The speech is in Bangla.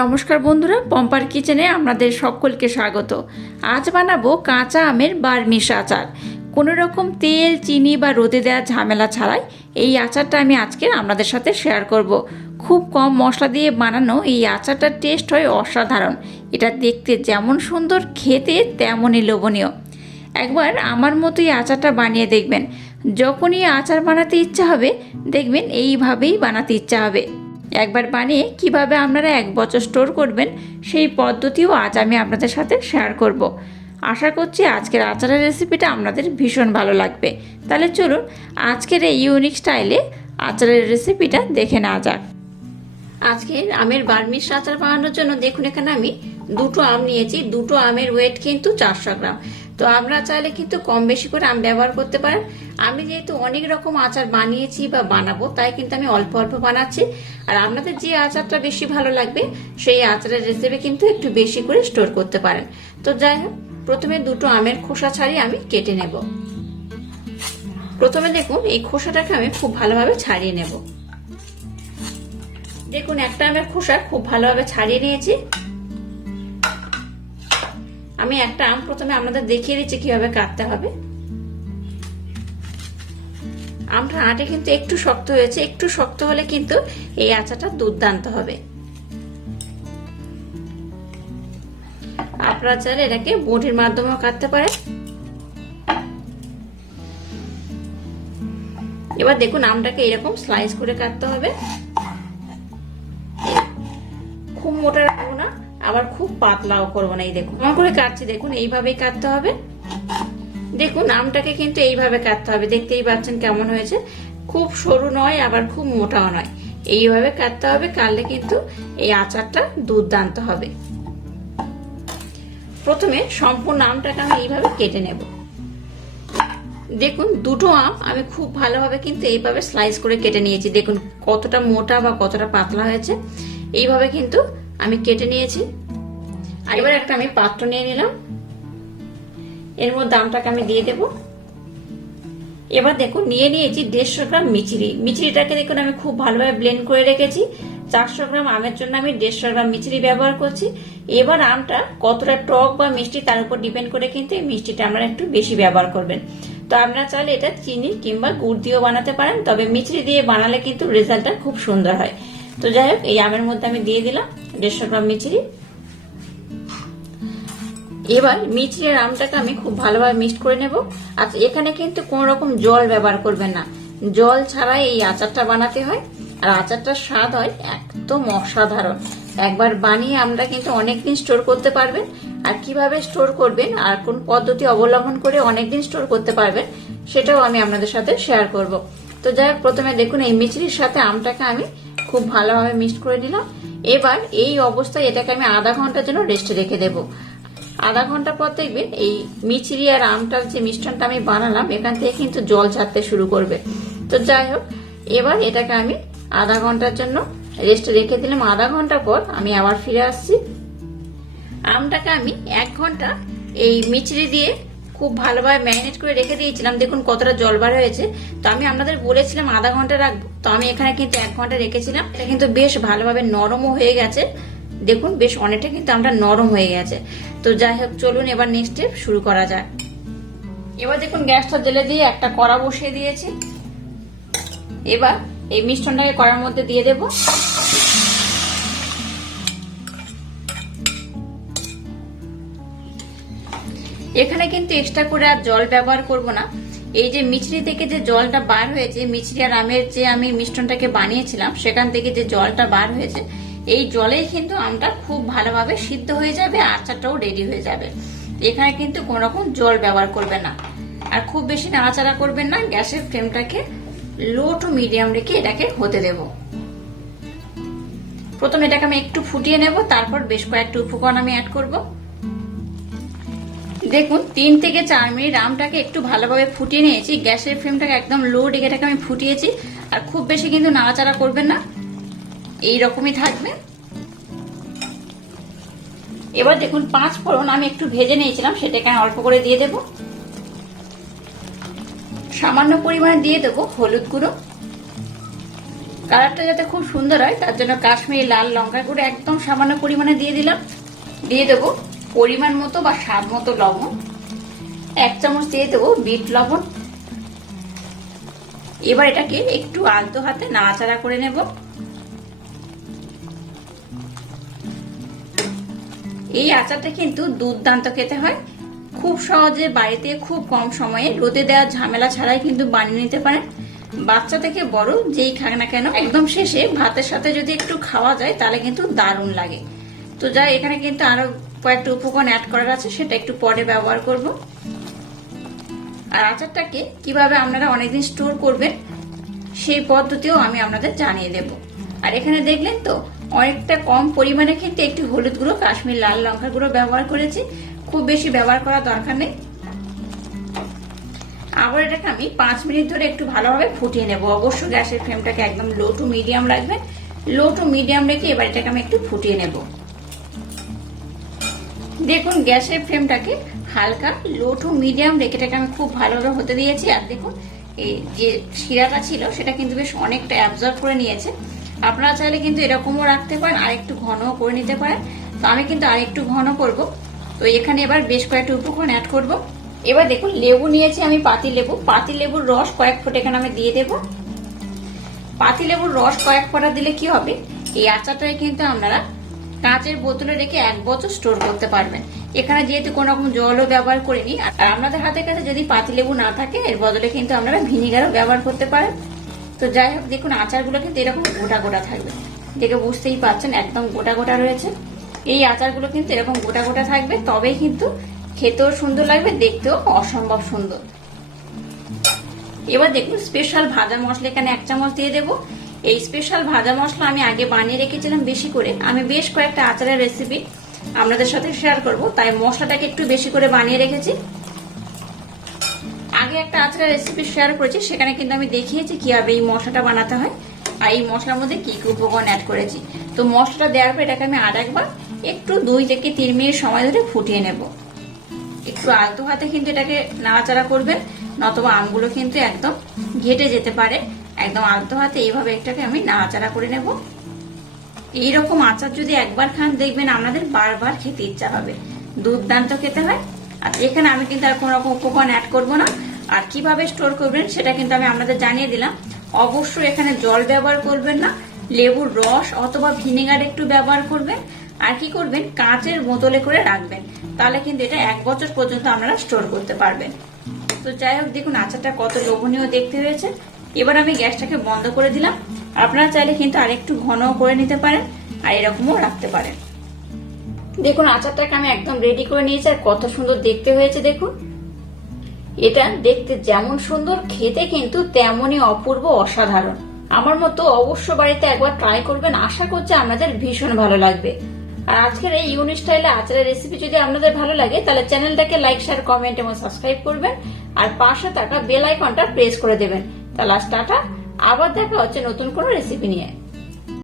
নমস্কার বন্ধুরা, পম্পার কিচেনে আপনাদের সকলকে স্বাগত। আজ বানাবো কাঁচা আমের বার্মিশ আচার। কোনো রকম তেল, চিনি বা রোদে দেওয়া ঝামেলা ছাড়াই এই আচারটা আমি আজকে আপনাদের সাথে শেয়ার করব। খুব কম মশলা দিয়ে বানানো এই আচারটার টেস্ট হয় অসাধারণ। এটা দেখতে যেমন সুন্দর, খেতে তেমনই লোভনীয়। একবার আমার মতোই আচারটা বানিয়ে দেখবেন। যখনই আচার বানাতে ইচ্ছা হবে, দেখবেন এইভাবেই বানাতে ইচ্ছা হবে। একবার বানিয়ে কীভাবে আপনারা এক বছর স্টোর করবেন সেই পদ্ধতিও আজ আমি আপনাদের সাথে শেয়ার করব। আশা করছি আজকের আচারের রেসিপিটা আপনাদের ভীষণ ভালো লাগবে। তাহলে চলুন আজকের এই ইউনিক স্টাইলে আচারের রেসিপিটা দেখে নেওয়া যাক। আজকের আমের বার্মিশ আচার বানানোর জন্য দেখুন এখানে আমি দুটো আম নিয়েছি। দুটো আমের ওয়েট কিন্তু চারশো গ্রাম। তো আমরা চাইলে কিন্তু কম বেশি করে আম ব্যবহার করতে পারেন। আমি যেহেতু অনেক রকম আচার বানিয়েছি বা বানাবো, তাই কিন্তু আমি অল্প অল্প বানাচ্ছি। আর আপনাদের যে আচারটা বেশি ভালো লাগবে, সেই আচারের রেসিপি কিন্তু একটু বেশি করে স্টোর করতে পারেন। তো যাই হোক, প্রথমে দুটো আমের খোসা ছাড়িয়ে আমি কেটে নেব। প্রথমে দেখুন, এই খোসাটাকে আমি খুব ভালোভাবে ছাড়িয়ে নেব। দেখুন, একটা আমের খোসা খুব ভালোভাবে ছাড়িয়ে নিয়েছি। আমি একটা আম প্রথমে আপনাদের দেখিয়ে দিচ্ছি কীভাবে কাটতে হবে। আমটা আটে কিন্তু একটু শক্ত হয়েছে, একটু শক্ত হলে কিন্তু এই আচাটা দুর্দান্ত হবে। আপনারা চাইলে এটাকে বটির মাধ্যমেও কাটতে পারেন। এবার দেখুন আমটাকে এরকম স্লাইস করে কাটতে হবে। খুব মোটা রাখব আবার খুব পাতলাও করব না, এই দেখুন। আমার করে কাটছি, দেখুন, এইভাবেই কাটতে হবে। দেখুন, আমটাকে কিন্তু এইভাবে কাটতে হবে। দেখতেই পাচ্ছেন কেমন হয়েছে। খুব সরু নয়, আবার খুব মোটাও নয়। এইভাবে কাটতে হবে, কাটলে কিন্তু এই আচারটা দুর্দান্ত হবে। প্রথমে সম্পূর্ণ আমটাকে আমি এইভাবে কেটে নেব। দেখুন, দুটো আম আমি খুব ভালোভাবে কিন্তু এইভাবে স্লাইস করে কেটে নিয়েছি। দেখুন, কতটা মোটা বা কতটা পাতলা হয়েছে। এইভাবে কিন্তু আমি কেটে নিয়েছি। আর এবার একটা আমি পাত্র নিয়ে নিলাম। এর মধ্যে আমটাকে আমি দিয়ে দেব। এবার দেখুন নিয়ে নিয়েছি দেড়শো গ্রাম মিচিরি। মিচিরিটাকে দেখুন, আমি খুব ভালোভাবে ব্লেন্ড করে রেখেছি। চারশো গ্রাম আমের জন্য আমি দেড়শো গ্রাম মিচিরি ব্যবহার করছি। এবার আমটা কতটা টক বা মিষ্টি তার উপর ডিপেন্ড করে কিন্তু এই মিষ্টিটা আমরা একটু বেশি ব্যবহার করবেন। তো আপনারা চাইলে এটা চিনি কিংবা গুড় দিয়েও বানাতে পারেন, তবে মিচড়ি দিয়ে বানালে কিন্তু রেজাল্টটা খুব সুন্দর হয়। তো যাই হোক, এই আমের মধ্যে আমি দিয়ে দিলাম। দেড়শো গ্রাম মিচড়ি এবার মিচড়ির আমটাকে আমি খুব ভালোভাবে মিক্সড করে নেব। আর এখানে কিন্তু কোন রকম জল ব্যবহার করবেন না। জল ছাড়াই এই আচারটা বানাতে হয়। আর আচারটার স্বাদ হয় একদম অসাধারণ। একবার বানিয়ে আমরা কিন্তু অনেকদিন স্টোর করতে পারবেন। আর কীভাবে স্টোর করবেন আর কোন পদ্ধতি অবলম্বন করে অনেকদিন স্টোর করতে পারবেন, সেটাও আমি আপনাদের সাথে শেয়ার করব। তো যাই হোক, প্রথমে দেখুন এই মিচড়ির সাথে আমটাকে আমি খুব ভালোভাবে মিক্সড করে নিলাম। এবার এই অবস্থায় এটাকে আমি আধা ঘণ্টার জন্য রেস্টে রেখে দেব। আধা ঘণ্টা পর দেখবেন এই মিচড়ি আর আমটার যে মিশ্রণটা আমি বানালাম, এখান থেকে কিন্তু জল ছাড়তে শুরু করবে। তো যাই হোক, এবার এটাকে আমি আধা ঘণ্টার জন্য রেস্টে রেখে দিলাম। আধা ঘণ্টা পর আমি আবার ফিরে আসছি। আমটাকে আমি এক ঘণ্টা এই মিচড়ি দিয়ে খুব ভালোভাবে ম্যারিনেট করে রেখে দিয়েছিলাম। দেখুন কতটা জল বার হয়েছে। তো আমি আপনাদের বলেছিলাম আধা ঘণ্টা রাখব। তো আমি এখানে কিন্তু এক ঘণ্টা রেখেছিলাম। এটা কিন্তু বেশ ভালোভাবে নরমও হয়ে গেছে। দেখুন বেশ অনেকটা কিন্তু আমরা নরম হয়ে গেছে। তো যাই হোক, চলুন এবার নেক্সট স্টেপ শুরু করা যায় এবার দেখুন গ্যাসটা জেলে দিয়ে একটা কড়া বসিয়ে দিয়েছি। এবার এই মিশ্রণটাকে কড়ার মধ্যে দিয়ে দেব। এখানে কিন্তু এক্সট্রা করে আর জল ব্যবহার করব না। এই যে মিছরি থেকে যে জলটা বার হয়েছে মিছরি আর আমের যে আমি মিষ্টনটাকে বানিয়েছিলাম, সেখান থেকে যে জলটা বার হয়েছে, এই জলেই কিন্তু আমটা খুব ভালোভাবে সিদ্ধ হয়ে যাবে, আচারটাও রেডি হয়ে যাবে। এখানে কিন্তু কোন রকম জল ব্যবহার করবে না। আর খুব বেশি নাড়াচাড়া করবেন না, গ্যাসের ফ্লেমটাকে লো টু মিডিয়াম রেখে এটাকে হতে দেব। প্রথম এটাকে আমি একটু ফুটিয়ে নেব, তারপর বেশ কয়েকটা উপকরণ আমি অ্যাড করব। দেখুন, তিন থেকে চার মিনিট আমটাকে একটু ভালোভাবে ফুটিয়ে নিয়েছি। গ্যাসের ফ্লেমটাকে একদম লো এটাকে আমি ফুটিয়েছি। আর খুব বেশি কিন্তু নাড়াচাড়া করবেন না। এই রকমই থাকবে। এবার দেখুন, পাঁচ ফোড়ন আমি একটু ভেজে নিয়েছিলাম, সেটাকে আমি অল্প করে দিয়ে দেব। সামান্য পরিমাণে দিয়ে দেবো হলুদ গুঁড়ো। কালারটা যাতে খুব সুন্দর হয়, তার জন্য কাশ্মীরি লাল লঙ্কা গুঁড়ো একদম সামান্য পরিমাণে দিয়ে দিলাম। দিয়ে দেবো। পরিমাণ মতো বা স্বাদ মতো লবণ। এক চামচ দিয়ে দেবো বিট লবণ। এবার এটাকে একটু আলতো হাতে নাড়াচাড়া করে নেব। এই আচারটা কিন্তু দুর্দান্ত খেতে হয়। খুব সহজে বাড়িতে খুব কম সময়ে রোদে দেওয়ার ঝামেলা ছাড়াই কিন্তু বানিয়ে নিতে পারেন। বাচ্চা থেকে বড় যেই খাক না কেন, একদম শেষে ভাতের সাথে যদি একটু খাওয়া যায়, তাহলে কিন্তু দারুণ লাগে। তো যা এখানে কিন্তু আরও কয়েকটা উপকরণ অ্যাড করার আছে, সেটা একটু পরে ব্যবহার করব। আর আচারটাকে কীভাবে আপনারা অনেকদিন স্টোর করবেন, সেই পদ্ধতিও আমি আপনাদের জানিয়ে দেব। আর এখানে দেখলেন তো, অনেকটা কম পরিমাণে কিন্তু একটু হলুদ গুঁড়ো, কাশ্মীর লাল লঙ্কা গুঁড়ো ব্যবহার করেছি। খুব বেশি ব্যবহার করার দরকার নেই। আবার এটাকে আমি পাঁচ মিনিট ধরে একটু ভালোভাবে ফুটিয়ে নেব। অবশ্য গ্যাসের ফ্লেমটাকে একদম লো টু মিডিয়াম রাখবেন। লো টু মিডিয়াম রেখে এবার এটাকে আমি একটু ফুটিয়ে নেব। দেখুন, গ্যাসের ফ্লেমটাকে হালকা লো টু মিডিয়াম রেখে এটাকে আমি খুব ভালোভাবে হতে দিয়েছি। আর দেখুন, এই যে শিরাটা ছিল, সেটা কিন্তু বেশ অনেকটা অ্যাবজর্ব করে নিয়েছে। আপনারা চাইলে কিন্তু এরকমও রাখতে পারেন আর একটু ঘনও করে নিতে পারেন। তো আমি কিন্তু আর একটু ঘন করব। তো এখানে এবার বেশ কয়েকটা উপকরণ অ্যাড করব। এবার দেখুন, লেবু নিয়েছি আমি, পাতি লেবু। পাতি লেবুর রস কয়েক ফুট এখানে আমি দিয়ে দেব। পাতি লেবুর রস কয়েক ফোঁটা দিলে কি হবে? এই আচারটায় কিন্তু আপনারা কাঁচের বোতলে রেখে এক বছর স্টোর করতে পারবেন। এখানে যেহেতু কোনো রকম জলও ব্যবহার করিনি, আর আপনাদের হাতের কাছে যদি পাতিলেবু না থাকে, এর বদলে কিন্তু আপনারা ভিনিগারও ব্যবহার করতে পারেন। তো যাই হোক, দেখুন আচারগুলো কিন্তু এরকম গোটা গোটা থাকবে। দেখে বুঝতেই পারছেন একদম গোটা গোটা রয়েছে। এই আচারগুলো কিন্তু এরকম গোটা গোটা থাকবে, তবেই কিন্তু খেতেও সুন্দর লাগবে, দেখতেও অসম্ভব সুন্দর। এবার দেখুন স্পেশাল ভাজা মশলা এখানে এক চামচ দিয়ে দেবো। এই স্পেশাল ভাজা মশলা আমি আগে বানিয়ে রেখেছিলাম বেশি করে। আমি বেশ কয়েকটা আচারের রেসিপি আপনাদের সাথে শেয়ার করব, তাই মশলাটাকে একটু বেশি করে বানিয়ে রেখেছি। আগে একটা আচারের রেসিপি শেয়ার করেছি, সেখানে কিন্তু আমি দেখিয়েছি কীভাবে এই মশলাটা বানাতে হয় আর এই মশলার মধ্যে কি কি উপকরণ অ্যাড করেছি। তো মশলাটা দেওয়ার পর এটাকে আমি আর একবার একটু দুই থেকে তিন মিনিট সময় ধরে ফুটিয়ে নেব। একটু আলতো হাতে কিন্তু এটাকে নাড়াচাড়া করবেন, নতবা আমগুলো কিন্তু একদম ঘেটে যেতে পারে। একদম আলতো হাতে এইভাবে এটাকে আমি নাড়াচাড়া করে নেব। এইরকম আচার যদি একবার খান, দেখবেন আপনাদের বারবার খেতে ইচ্ছা হবে। দুর্দান্ত খেতে হয়। আর এখানে আমি কিন্তু আর কোনো রকম উপকরণ অ্যাড করব না। আর কীভাবে স্টোর করবেন সেটা কিন্তু আমি আপনাদের জানিয়ে দিলাম। অবশ্যই এখানে জল ব্যবহার করবেন না। লেবুর রস অথবা ভিনেগার একটু ব্যবহার করবেন। আর কি করবেন? কাঁচের বোতলে করে রাখবেন। তাহলে কিন্তু এটা এক বছর পর্যন্ত আপনারা স্টোর করতে পারবেন। তো যাই হোক, দেখুন, আচারটা কত লোভনীয় দেখতে হয়েছে। এবার আমি গ্যাসটাকে বন্ধ করে দিলাম। আপনারা চাইলে কিন্তু আরেকটু ঘনও করে নিতে পারেন, আর এরকমও রাখতে পারেন। দেখুন, আচারটাকে আমি একদম রেডি করে নিয়েছি, আর কত সুন্দর দেখতে হয়েছে, দেখুন। এটা দেখতে যেমন সুন্দর, খেতে কিন্তু তেমনই অপূর্ব, অসাধারণ। আমার মতো অবশ্য বাড়িতে একবার ট্রাই করবেন, আশা করছি আপনাদের ভীষণ ভালো লাগবে। আর আজকের এই ইউনি স্টাইলে আচারের রেসিপি যদি আপনাদের ভালো লাগে, তাহলে চ্যানেলটাকে লাইক শেয়ার কমেন্ট এবং সাবস্ক্রাইব করবেন। আর পাশে থাকা বেল আইকনটা প্রেস করে দেবেন। তাহলে টাটা। আবার দেখা হচ্ছে নতুন কোনো রেসিপি নিয়ে।